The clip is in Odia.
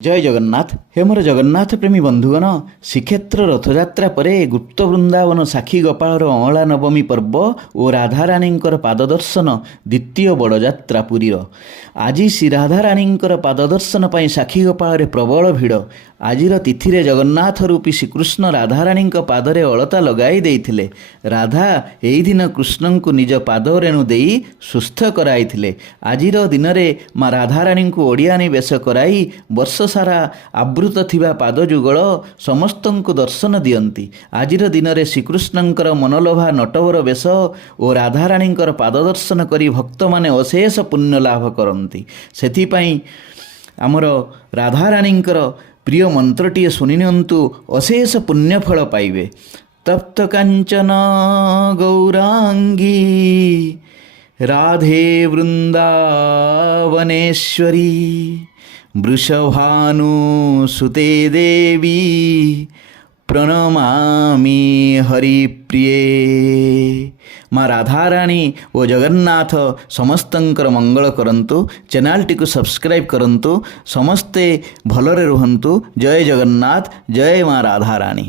ଜୟ ଜଗନ୍ନାଥ। ହେ ମୋର ଜଗନ୍ନାଥ ପ୍ରେମୀ ବନ୍ଧୁଗଣ, ଶ୍ରୀକ୍ଷେତ୍ର ରଥଯାତ୍ରା ପରେ ଗୁପ୍ତ ବୃନ୍ଦାବନ ସାକ୍ଷୀ ଗୋପାଳର ଅଁଳା ନବମୀ ପର୍ବ ଓ ରାଧାରାଣୀଙ୍କର ପାଦଦର୍ଶନ ଦ୍ୱିତୀୟ ବଡ଼ଯାତ୍ରା ପୁରୀର। ଆଜି ଶ୍ରୀ ରାଧାରାଣୀଙ୍କର ପାଦଦର୍ଶନ ପାଇଁ ସାକ୍ଷୀ ଗୋପାଳରେ ପ୍ରବଳ ଭିଡ଼। ଆଜିର ତିଥିରେ ଜଗନ୍ନାଥ ରୂପୀ ଶ୍ରୀକୃଷ୍ଣ ରାଧାରାଣୀଙ୍କ ପାଦରେ ଅଳତା ଲଗାଇ ଦେଇଥିଲେ। ରାଧା ଏହି ଦିନ କୃଷ୍ଣଙ୍କୁ ନିଜ ପାଦ ରେଣୁ ଦେଇ ସୁସ୍ଥ କରାଇଥିଲେ। ଆଜିର ଦିନରେ ମା ରାଧାରାଣୀଙ୍କୁ ଓଡ଼ିଆଣୀ ବେଶ କରାଇ ବର୍ଷ ସାରା ଆବୃତ ଥିବା ପାଦ ଯୁଗଳ ସମସ୍ତଙ୍କୁ ଦର୍ଶନ ଦିଅନ୍ତି। ଆଜିର ଦିନରେ ଶ୍ରୀକୃଷ୍ଣଙ୍କର ମନଲୋଭା ନଟବର ବେଶ ଓ ରାଧାରାଣୀଙ୍କର ପାଦ ଦର୍ଶନ କରି ଭକ୍ତମାନେ ଅଶେଷ ପୁଣ୍ୟ ଲାଭ କରନ୍ତି। ସେଥିପାଇଁ ଆମର ରାଧାରାଣୀଙ୍କର ପ୍ରିୟ ମନ୍ତ୍ରଟିଏ ଶୁଣି ନିଅନ୍ତୁ, ଅଶେଷ ପୁଣ୍ୟଫଳ ପାଇବେ। ତପ୍ତ କାଞ୍ଚନ ଗୌରାଙ୍ଗୀ ରାଧେ ବୃନ୍ଦାବନେଶ୍ୱରୀ ବୃଷଭାନୁସୁତେ ଦେବୀ ପ୍ରଣମାମି ହରିପ୍ରିୟେ। ମା ରାଧାରାଣୀ ଓ ଜଗନ୍ନାଥ ସମସ୍ତଙ୍କର ମଙ୍ଗଳ କରନ୍ତୁ। ଚ୍ୟାନେଲଟିକୁ ସବସ୍କ୍ରାଇବ୍ କରନ୍ତୁ। ସମସ୍ତେ ଭଲରେ ରୁହନ୍ତୁ। ଜୟ ଜଗନ୍ନାଥ, ଜୟ ମା ରାଧାରାଣୀ।